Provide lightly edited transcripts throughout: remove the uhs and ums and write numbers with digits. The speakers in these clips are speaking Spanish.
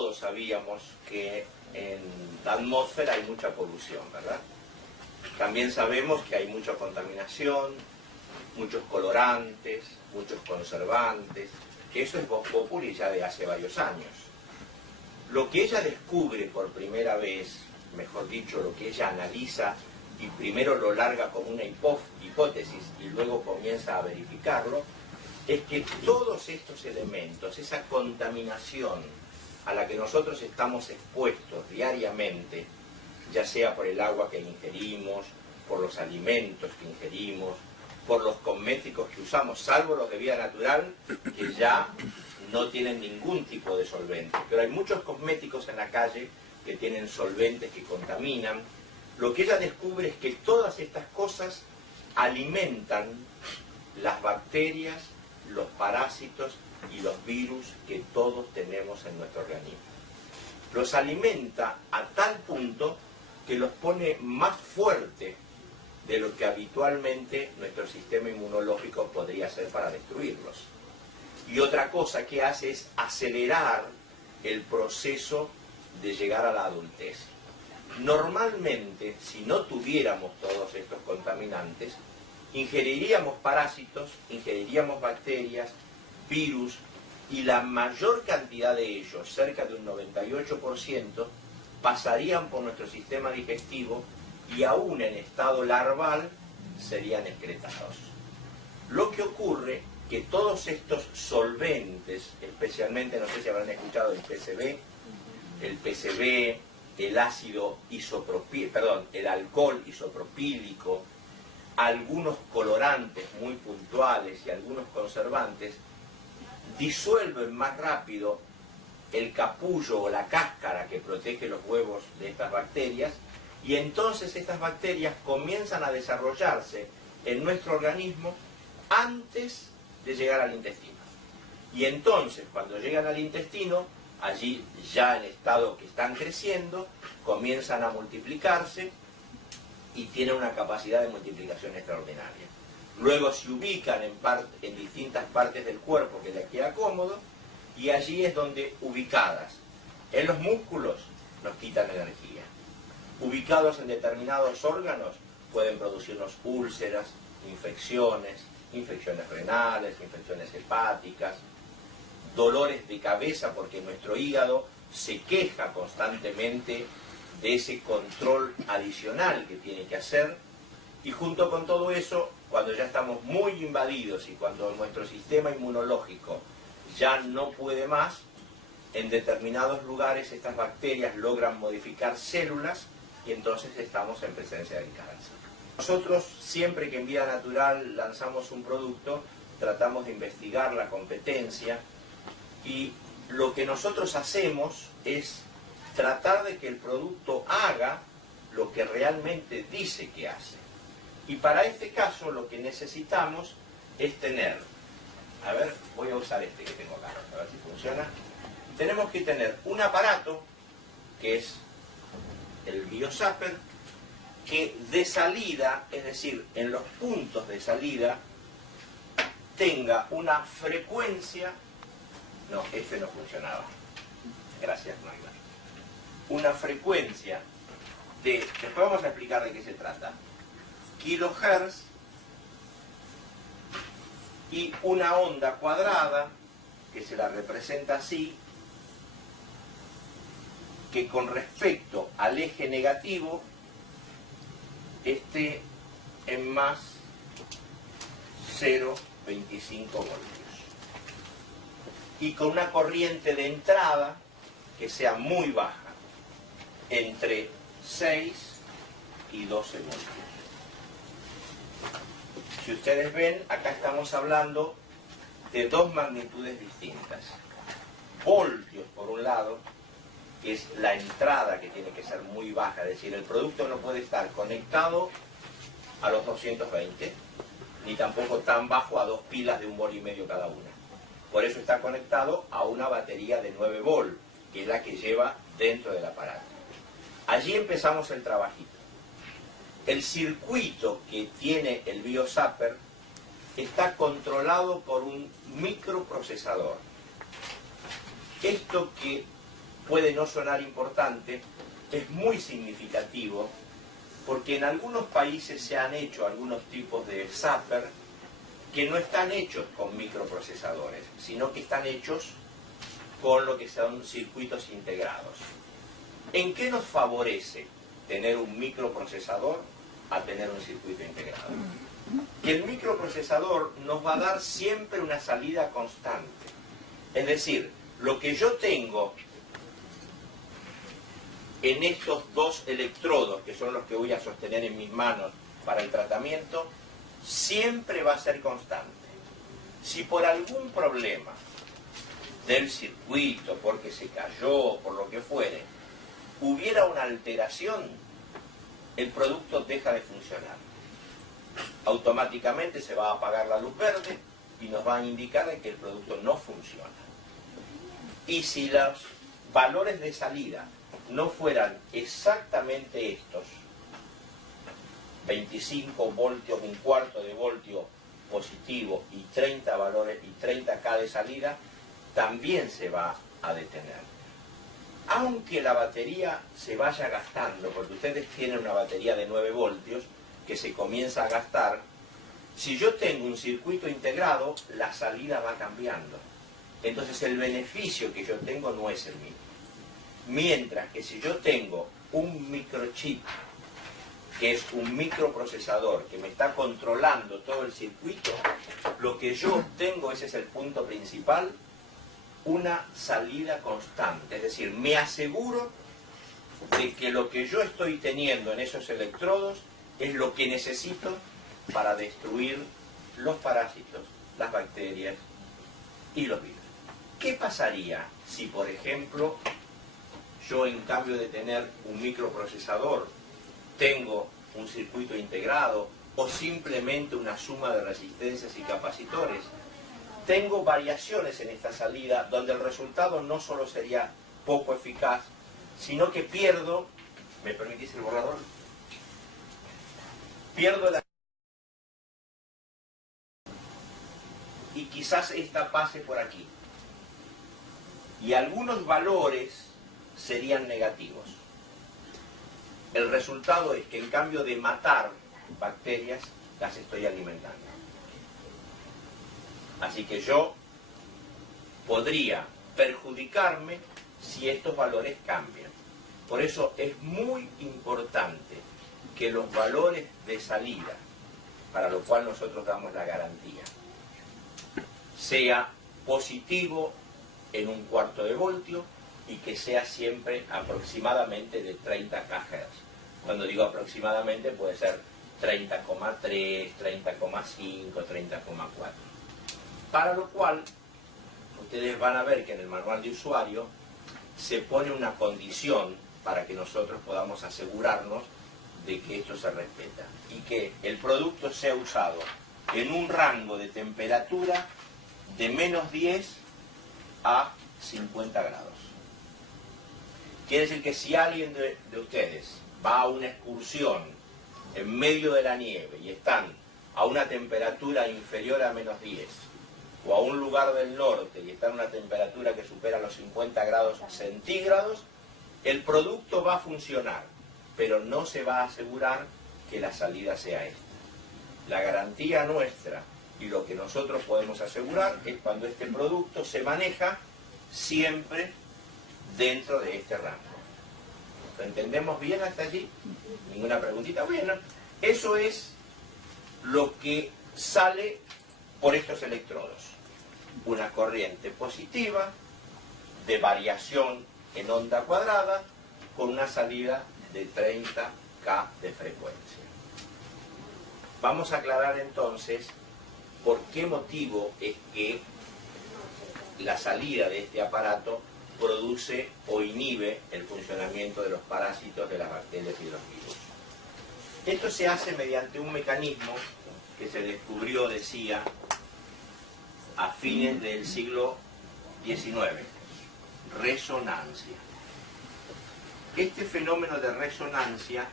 Todos sabíamos que en la atmósfera hay mucha polución, ¿verdad? También sabemos que hay mucha contaminación, muchos colorantes, muchos conservantes, que eso es Vox Populi ya de hace varios años. Lo que ella descubre por primera vez, mejor dicho, lo que ella analiza y primero lo larga como una hipótesis y luego comienza a verificarlo, es que todos estos elementos, esa contaminación a la que nosotros estamos expuestos diariamente, ya sea por el agua que ingerimos, por los alimentos que ingerimos, por los cosméticos que usamos, salvo los de vida natural, que ya no tienen ningún tipo de solvente. Pero hay muchos cosméticos en la calle que tienen solventes que contaminan. Lo que ella descubre es que todas estas cosas alimentan las bacterias, los parásitos y los virus que todos tenemos en nuestro organismo. Los alimenta a tal punto que los pone más fuertes de lo que habitualmente nuestro sistema inmunológico podría hacer para destruirlos. Y otra cosa que hace es acelerar el proceso de llegar a la adultez. Normalmente, si no tuviéramos todos estos contaminantes, ingeriríamos parásitos, ingeriríamos bacterias, virus, y la mayor cantidad de ellos, cerca de un 98%, pasarían por nuestro sistema digestivo y aún en estado larval serían excretados. Lo que ocurre que todos estos solventes, especialmente, no sé si habrán escuchado el PCB, el ácido isopropílico, perdón, el alcohol isopropílico, algunos colorantes muy puntuales y algunos conservantes, disuelven más rápido el capullo o la cáscara que protege los huevos de estas bacterias, y entonces estas bacterias comienzan a desarrollarse en nuestro organismo antes de llegar al intestino. Y entonces, cuando llegan al intestino, allí ya en estado que están creciendo, comienzan a multiplicarse y tienen una capacidad de multiplicación extraordinaria. Luego se ubican en distintas partes del cuerpo que les queda cómodo, y allí es donde, ubicadas en los músculos, nos quitan energía. Ubicados en determinados órganos, pueden producirnos úlceras, infecciones renales, infecciones hepáticas, dolores de cabeza, porque nuestro hígado se queja constantemente de ese control adicional que tiene que hacer, y junto con todo eso, cuando ya estamos muy invadidos y cuando nuestro sistema inmunológico ya no puede más, en determinados lugares estas bacterias logran modificar células y entonces estamos en presencia del cáncer. Nosotros, siempre que en Vida Natural lanzamos un producto, tratamos de investigar la competencia, y lo que nosotros hacemos es tratar de que el producto haga lo que realmente dice que hace. Y para este caso lo que necesitamos es tener, a ver, voy a usar este que tengo acá, a ver si funciona. Tenemos que tener un aparato, que es el BioZapper, que de salida, es decir, en los puntos de salida, tenga una frecuencia. No, este no funcionaba. Gracias, Magda. Una frecuencia de, después vamos a explicar de qué se trata, kilohertz, y una onda cuadrada, que se la representa así, que con respecto al eje negativo esté en más 0,25 voltios. Y con una corriente de entrada que sea muy baja, entre 6 y 12 voltios. Si ustedes ven, acá estamos hablando de dos magnitudes distintas. Voltios por un lado, que es la entrada, que tiene que ser muy baja, es decir, el producto no puede estar conectado a los 220, ni tampoco tan bajo a 2 pilas de 1,5 volts cada una. Por eso está conectado a una batería de 9 volts, que es la que lleva dentro del aparato. Allí empezamos el trabajito. El circuito que tiene el BioZapper está controlado por un microprocesador. Esto que puede no sonar importante, es muy significativo, porque en algunos países se han hecho algunos tipos de zapper que no están hechos con microprocesadores, sino que están hechos con lo que son circuitos integrados. ¿En qué nos favorece tener un microprocesador a tener un circuito integrado? Que el microprocesador nos va a dar siempre una salida constante. Es decir, lo que yo tengo en estos dos electrodos, que son los que voy a sostener en mis manos para el tratamiento, siempre va a ser constante. Si por algún problema del circuito, porque se cayó, por lo que fuere, hubiera una alteración, el producto deja de funcionar. Automáticamente se va a apagar la luz verde y nos va a indicar de que el producto no funciona. Y si los valores de salida no fueran exactamente estos, 25 voltios, un cuarto de voltio positivo y 30 valores y 30K de salida, también se va a detener. Aunque la batería se vaya gastando, porque ustedes tienen una batería de 9 voltios que se comienza a gastar, si yo tengo un circuito integrado, la salida va cambiando. Entonces el beneficio que yo tengo no es el mismo. Mientras que si yo tengo un microchip, que es un microprocesador que me está controlando todo el circuito, lo que yo obtengo, ese es el punto principal, una salida constante. Es decir, me aseguro de que lo que yo estoy teniendo en esos electrodos es lo que necesito para destruir los parásitos, las bacterias y los virus. ¿Qué pasaría si, por ejemplo, yo en cambio de tener un microprocesador tengo un circuito integrado o simplemente una suma de resistencias y capacitores? Tengo variaciones en esta salida donde el resultado no solo sería poco eficaz, sino que pierdo, ¿me permitís el borrador? Pierdo la... y quizás esta pase por aquí. Y algunos valores serían negativos. El resultado es que en cambio de matar bacterias, las estoy alimentando. Así que yo podría perjudicarme si estos valores cambian. Por eso es muy importante que los valores de salida, para lo cual nosotros damos la garantía, sea positivo en un cuarto de voltio y que sea siempre aproximadamente de 30 kHz. Cuando digo aproximadamente puede ser 30,3, 30,5, 30,4. Para lo cual, ustedes van a ver que en el manual de usuario se pone una condición para que nosotros podamos asegurarnos de que esto se respeta y que el producto sea usado en un rango de temperatura de menos 10 a 50 grados. Quiere decir que si alguien de ustedes va a una excursión en medio de la nieve y están a una temperatura inferior a menos 10, o a un lugar del norte y están a una temperatura que supera los 50 grados centígrados, el producto va a funcionar, pero no se va a asegurar que la salida sea esta. La garantía nuestra y lo que nosotros podemos asegurar es cuando este producto se maneja siempre dentro de este rango. ¿Lo entendemos bien hasta allí? ¿Ninguna preguntita? Bueno, eso es lo que sale por estos electrodos. Una corriente positiva de variación en onda cuadrada con una salida de 30K de frecuencia. Vamos a aclarar entonces por qué motivo es que la salida de este aparato produce o inhibe el funcionamiento de los parásitos, de las bacterias y de los virus. Esto se hace mediante un mecanismo que se descubrió, decía, a fines del siglo XIX, resonancia. Este fenómeno de resonancia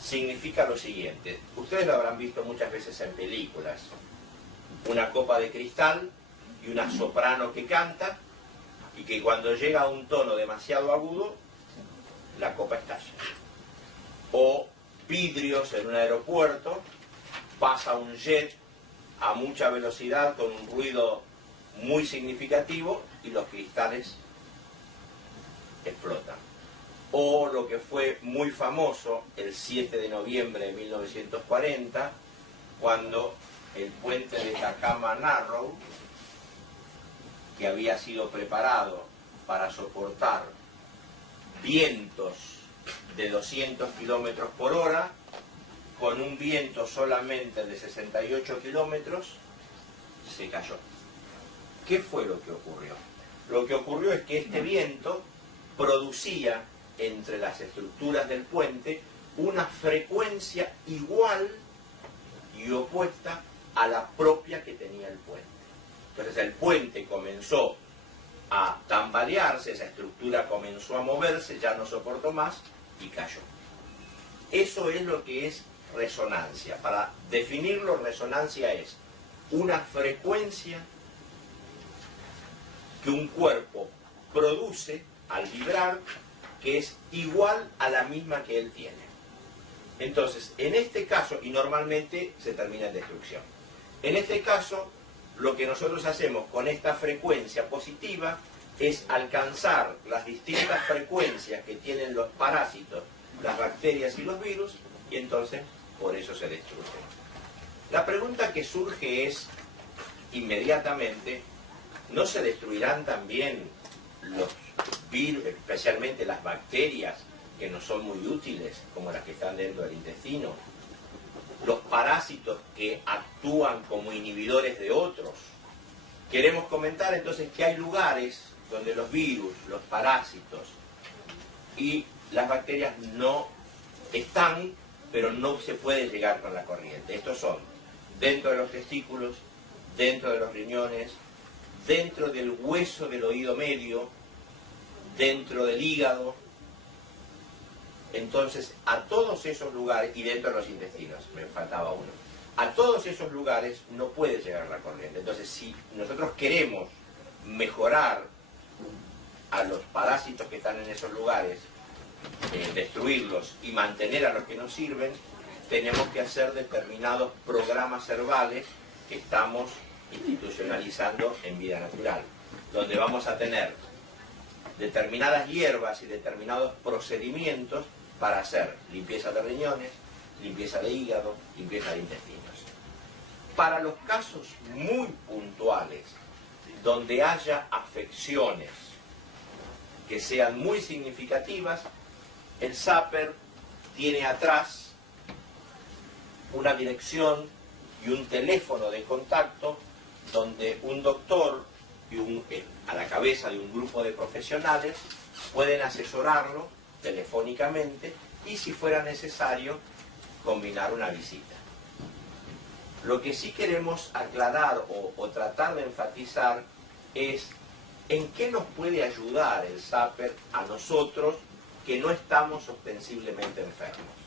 significa lo siguiente, ustedes lo habrán visto muchas veces en películas, una copa de cristal y una soprano que canta, y que cuando llega a un tono demasiado agudo, la copa estalla. O vidrios en un aeropuerto, pasa un jet a mucha velocidad con un ruido muy significativo y los cristales explotan. O lo que fue muy famoso el 7 de noviembre de 1940, cuando el puente de Takama Narrow, que había sido preparado para soportar vientos de 200 kilómetros por hora, con un viento solamente de 68 kilómetros, se cayó. ¿Qué fue lo que ocurrió? Lo que ocurrió es que este viento producía entre las estructuras del puente una frecuencia igual y opuesta a la propia que tenía el puente. Entonces el puente comenzó a tambalearse, esa estructura comenzó a moverse, ya no soportó más y cayó. Eso es lo que es resonancia. Para definirlo, resonancia es una frecuencia que un cuerpo produce al vibrar que es igual a la misma que él tiene. Entonces, en este caso, y normalmente se termina en destrucción, en este caso, lo que nosotros hacemos con esta frecuencia positiva es alcanzar las distintas frecuencias que tienen los parásitos, las bacterias y los virus, y entonces por eso se destruyen. La pregunta que surge es, inmediatamente, ¿no se destruirán también los virus, especialmente las bacterias que no son muy útiles, como las que están dentro del intestino? Los parásitos que actúan como inhibidores de otros. Queremos comentar entonces que hay lugares donde los virus, los parásitos y las bacterias no están, pero no se puede llegar con la corriente. Estos son dentro de los testículos, dentro de los riñones, dentro del hueso del oído medio, dentro del hígado. Entonces, a todos esos lugares, y dentro de los intestinos, me faltaba uno, a todos esos lugares no puede llegar la corriente. Entonces, si nosotros queremos mejorar a los parásitos que están en esos lugares, destruirlos y mantener a los que nos sirven, tenemos que hacer determinados programas herbales que estamos institucionalizando en Vida Natural, donde vamos a tener determinadas hierbas y determinados procedimientos para hacer limpieza de riñones, limpieza de hígado, limpieza de intestinos. Para los casos muy puntuales, donde haya afecciones que sean muy significativas, el zapper tiene atrás una dirección y un teléfono de contacto donde un doctor y a la cabeza de un grupo de profesionales pueden asesorarlo telefónicamente y, si fuera necesario, combinar una visita. Lo que sí queremos aclarar o tratar de enfatizar es en qué nos puede ayudar el zapper a nosotros que no estamos ostensiblemente enfermos.